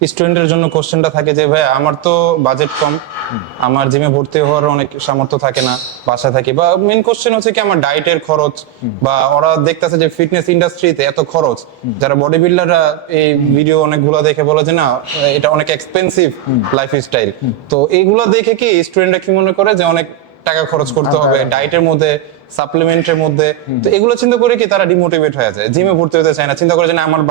স্টুডেন্টের জন্য কোশ্চেনটা থাকে যে ভাই আমার তো বাজেট কম, আমার জিমে ভর্তি হওয়ার অনেক সামর্থ্য থাকে না, বাসা থাকি, বা মেইন কোশ্চেন হচ্ছে কি আমার ডায়েটের খরচ, বা ওরা দেখতেছে যে ফিটনেস ইন্ডাস্ট্রিতে এত খরচ, যারা বডি বিল্ডাররা এই ভিডিও অনেকগুলো দেখে বলে যে না এটা অনেক এক্সপেন্সিভ লাইফস্টাইল। তো এইগুলো দেখে কি স্টুডেন্টরা কি মনে করে যে অনেক টাকা খরচ করতে হবে ডায়েটের মধ্যে, সাপ্লিমেন্টের মধ্যে। তো এগুলো চিন্তা করে কি তারা ডিমোটিভেট হয়ে যায়, জিমে ভর্তি হতে চায় না, চিন্তা করে যে না আমার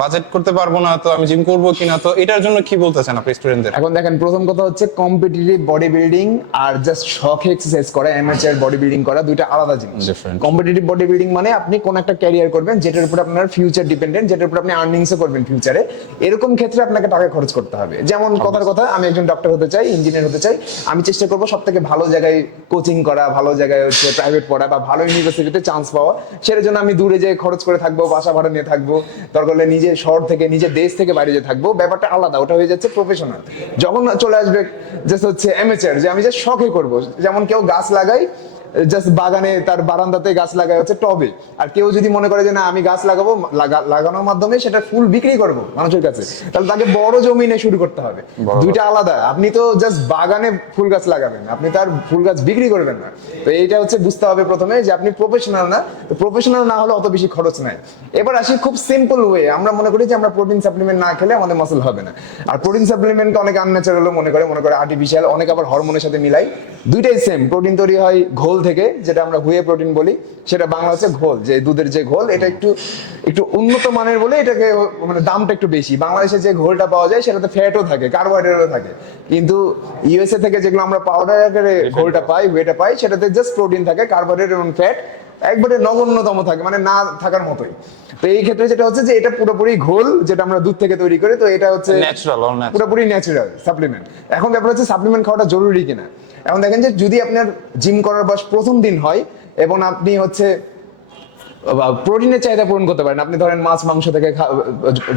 বাজেট করতে পারবো না, তো আমি জিম করবো কিনা। তো এটার জন্য কি বলতেছেন আপনি স্টুডেন্টদের? এখন দেখেন, প্রথম কথা হচ্ছে কম্পিটিটিভ বডি বিল্ডিং আর জাস্ট শখে এক্সারসাইজ করা, অ্যামেচার বডি বিল্ডিং করা দুইটা আলাদা জিনিস। কম্পিটিটিভ বডি বিল্ডিং মানে আপনি কোন একটা ক্যারিয়ার করবেন যেটার উপর আপনার ফিউচার ডিপেন্ডেন্ট, যেটার উপর আপনি আর্নিংসও করবেন ফিউচারে, এরকম ক্ষেত্রে আপনাকে টাকা খরচ করতে হবে। যেমন কথার কথা, আমি একজন ডক্টর হতে চাই, ইঞ্জিনিয়ার হতে চাই, আমি চেষ্টা করবো সব থেকে ভালো জায়গায় কোচিং করা, ভালো জায়গায় হচ্ছে প্রাইভেট পড়া বা ভালো ইউনিভার্সিটিতে চান্স পাওয়া। সেটার জন্য আমি দূরে যেয়ে খরচ করে থাকবো, বাসা ভাড়া নিয়ে থাকবো, দরকার হলে নিজের শহর থেকে নিজের দেশ থেকে বাইরে যে থাকবো, ব্যাপারটা আলাদা, ওটা হয়ে যাচ্ছে প্রফেশনাল। যখন চলে আসবে জাস্ট হচ্ছে অ্যামেচার, যে আমি জাস্ট শখে করবো, যেমন কেউ গাছ লাগাই জাস্ট বাগানে, তার বারান্দাতে গাছ লাগায় হচ্ছে টবে, আর কেউ যদি মনে করে যে না আমি গাছ লাগাবো, লাগানোর মাধ্যমে সেটা ফুল বিক্রি করবো মানুষের কাছে, তাহলে তাকে বড় জমিনে শুরু করতে হবে। দুইটা আলাদা। আপনি তো জাস্ট বাগানে ফুল গাছ লাগাবেন, আপনি তার ফুল গাছ বিক্রি করবেন না। তো এইটা হচ্ছে বুঝতে হবে প্রথমে যে আপনি প্রফেশনাল না। প্রফেশনাল না হলে অত বেশি খরচ নাই। এবার আসি খুব সিম্পল ওয়ে, আমরা মনে করি যে আমরা প্রোটিন সাপ্লিমেন্ট না খেলে আমাদের মাসল হবে না, আর প্রোটিন সাপ্লিমেন্টকে অনেক আনন্যাচারাল মনে করে আর্টিফিশিয়াল, অনেক আবার হরমোনের সাথে মিলাই। দুইটাই সেম, প্রোটিন তৈরি হয় ঘোল থেকে, যেটা আমরা হুয়ে প্রোটিন বলি, সেটা বাংলা হচ্ছে ঘোল, যে দুধের যে ঘোল, এটা একটু একটু উন্নত মানের বলে এটাকে মানে দামটা একটু বেশি। বাংলাদেশে যে ঘোলটা পাওয়া যায় সেটাতে ফ্যাটও থাকে, কার্বোহাইড্রেটও থাকে, কিন্তু ইউএসএ থেকে যেগুলো আমরা পাউডার আকারে ঘোলটা পাই, হুয়েটা পাই, সেটাতে জাস্ট প্রোটিন থাকে, কার্বোহাইড্রেট এবং ফ্যাট একবারে নগণ্যতম থাকে, মানে না থাকার মতোই। তো এই ক্ষেত্রে যেটা হচ্ছে যে এটা পুরোপুরি ঘোল, যেটা আমরা দুধ থেকে তৈরি করি, তো এটা হচ্ছে পুরোপুরি ন্যাচারাল সাপ্লিমেন্ট। এখন ব্যাপার হচ্ছে সাপ্লিমেন্ট খাওয়াটা জরুরি কিনা। এখন দেখেন যে যদি আপনার জিম করার বয়স প্রথম দিন হয় এবং আপনি হচ্ছে প্রোটিনের চাহিদা পূরণ করতে পারেন, আপনি ধরেন মাছ মাংস থেকে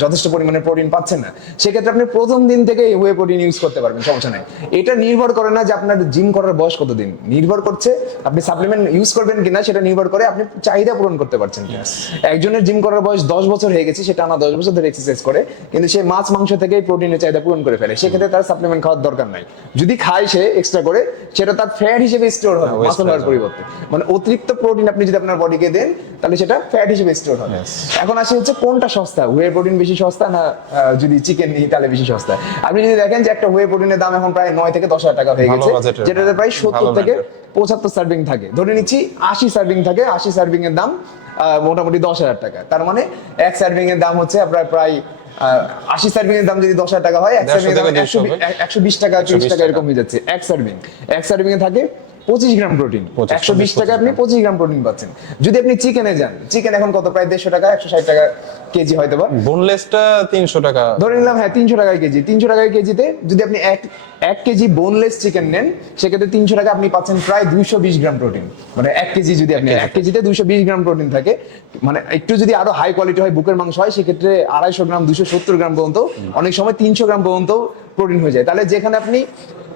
যথেষ্ট পরিমাণে প্রোটিন পাচ্ছেন না, সেক্ষেত্রে আপনি প্রথম দিন থেকে ওয়ে প্রোটিন ইউজ করতে পারবেন, সমস্যা নাই। এটা নির্ভর করে না যে আপনার জিম করার বয়স কতদিন, নির্ভর করছে আপনি সাপ্লিমেন্ট ইউজ করবেন কিনা, সেটা নির্ভর করে আপনি চাহিদা পূরণ করতে পারছেন কিনা। একজনের জিম করার বয়স 10 বছর হয়ে গেছে, সে টানা 10 বছর ধরে এক্সারসাইজ করে, কিন্তু সে মাছ মাংস থেকে প্রোটিনের চাহিদা পূরণ করে ফেলে, সেক্ষেত্রে তার সাপ্লিমেন্ট খাওয়ার দরকার নাই। যদি খায় সে এক্সট্রা করে, সেটা তার ফ্যাট হিসেবে স্টোর হবে মাসল হওয়ার পরিবর্তে। মানে অতিরিক্ত প্রোটিন আপনি যদি আপনার বডিকে দেন, তাহলে সেটা ফ্যাট হিসেবে স্টোর হবে। এখন আসে হচ্ছে কোনটা সস্তা, ওয়ে প্রোটিন বেশি সস্তা না যদি চিকেন নিই তাহলে বেশি সস্তা। আপনি যদি দেখেন যে একটা ওয়ে প্রোটিনের দাম এখন প্রায় 9 থেকে 10,000 টাকা হয়ে গেছে, যেটাতে প্রায় 70 থেকে 75 সার্ভিং থাকে, ধরে নিচ্ছি 80 সার্ভিং থাকে, 80 সার্ভিং এর দাম মোটামুটি 10,000 টাকা। তার মানে এক সার্ভিং এর দাম হচ্ছে আপনার প্রায় 80 সার্ভিং এর দাম যদি 10,000 টাকা হয়, এক সার্ভিং এর দাম 120 টাকা 30 টাকা এরকম হয়ে যাচ্ছে। এক সার্ভিং এ থাকে 25 গ্রাম প্রোটিন, 120 টাকা আপনি 25 গ্রাম প্রোটিন পাচ্ছেন। যদি আপনি চিকেনে যান, চিকেন এখন কত, প্রায় 150 টাকা 160 টাকা কেজি হয়তো বা, বোনলেসটা 300 টাকা ধরে নিলাম, হ্যাঁ 300 টাকায় কেজি। 300 টাকায় কেজিতে যদি আপনি এক কেজি বোনলেস চিকেন নেন, সেক্ষেত্রে 300 টাকা আপনি পাচ্ছেন প্রায় 220 গ্রাম প্রোটিন। মানে এক কেজি যদি আপনি, এক কেজিতে 220 গ্রাম প্রোটিন থাকে। মানে একটু যদি আরো হাই কোয়ালিটি হয়, বুকের মাংস হয়, সেক্ষেত্রে 250 গ্রাম 270 গ্রাম পর্যন্ত, অনেক সময় 300 গ্রাম পর্যন্ত প্রোটিন হয়ে যায়। তাহলে যেখানে আপনি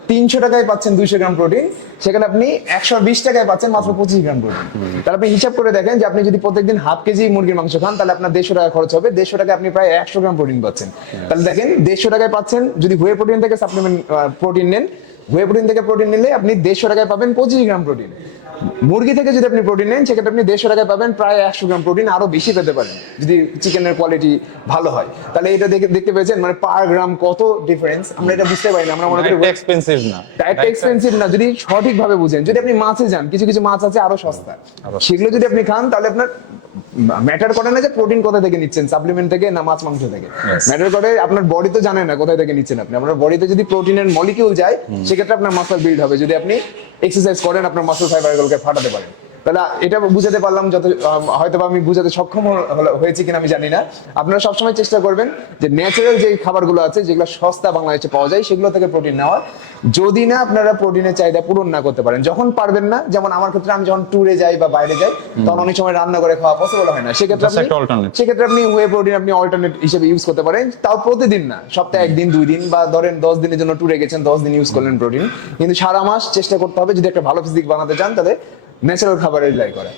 300 টাকায় পাচ্ছেন 200 গ্রাম প্রোটিন, সেখানে আপনি 120 টাকায় পাচ্ছেন মাত্র 25 গ্রাম প্রোটিন। তাহলে আপনি হিসাব করে দেখেন যে আপনি যদি প্রত্যেকদিন হাফ কেজি মুরগির মাংস খান, তাহলে আপনার 150 টাকা খরচ হবে, 150 টাকায় আপনি প্রায় 100 গ্রাম প্রোটিন পাচ্ছেন। তাহলে দেখেন 150 টাকায় পাচ্ছেন, যদি হুয়ে প্রোটিন থেকে সাপ্লিমেন্ট প্রোটিন নেন, হুয়ে প্রোটিন থেকে প্রোটিন নিলে আপনি 150 টাকায় পাবেন 25 গ্রাম প্রোটিন। মুরগি থেকে যদি আপনি প্রোটিন নেন, সেক্ষেত্রে আপনি 150 টাকায় পাবেন প্রায় 100 গ্রাম প্রোটিন, আরো বেশি পেতে পারেন যদি চিকেনের কোয়ালিটি ভালো হয়। তাহলে এটা দেখতে পেয়েছেন, মানে পার গ্রাম কত ডিফারেন্স, আমরা এটা বুঝতে পারি না। আমরা মনে করি এক্সপেন্সিভ না, এটা এক্সপেন্সিভ না যদি সঠিকভাবে বুঝেন। যদি আপনি মাছে যান, কিছু কিছু মাছ আছে আরো সস্তা, সেগুলো যদি আপনি খান, তাহলে আপনার ম্যাটার করে না যে প্রোটিন কোথা থেকে নিচ্ছেন, সাপ্লিমেন্ট থেকে না মাছ মাংস থেকে। ম্যাটার করে আপনার বডি তো জানে না কোথায় থেকে নিচ্ছেন আপনি। আপনার বডিতে যদি প্রোটিনের মলিকিউল যায়, সেক্ষেত্রে আপনার মাসল বিল্ড হবে। যদি আপনি এক্সারসাইজ করেন, আপনার মাসল ফাইবারগুলোকে ফাটাতে পারেন। তাহলে এটা বুঝাতে পারলাম, যত হয়তো আমি বুঝাতে সক্ষম হয়েছি কিনা আমি জানি না। আপনারা সবসময় চেষ্টা করবেন যে ন্যাচারাল যে খাবারগুলো আছে, যেগুলো সস্তা বাংলাদেশে পাওয়া যায়, সেগুলো থেকে প্রোটিন নেওয়ার। যদি না আপনারা প্রোটিনের চাহিদা পূরণ না করতে পারেন, যখন পারবেন না, যেমন আমার ক্ষেত্রে আমি যখন ট্যুরে যাই বা বাইরে যাই, তখন অনেক সময় রান্না করে খাওয়া পসিবল হয় না, সেক্ষেত্রে আপনি ওয়ে প্রোটিন আপনি অল্টারনেট হিসেবে ইউজ করতে পারেন। তাও প্রতিদিন না, সপ্তাহে 1 দিন 2 দিন, বা ধরেন 10 দিনের জন্য ট্যুরে গেছেন, 10 দিন ইউজ করলেন প্রোটিন। কিন্তু সারা মাস চেষ্টা করতে হবে, যদি একটা ভালো ফিজিক বানাতে চান, তাহলে ন্যাচারাল খাবারের লাই করা।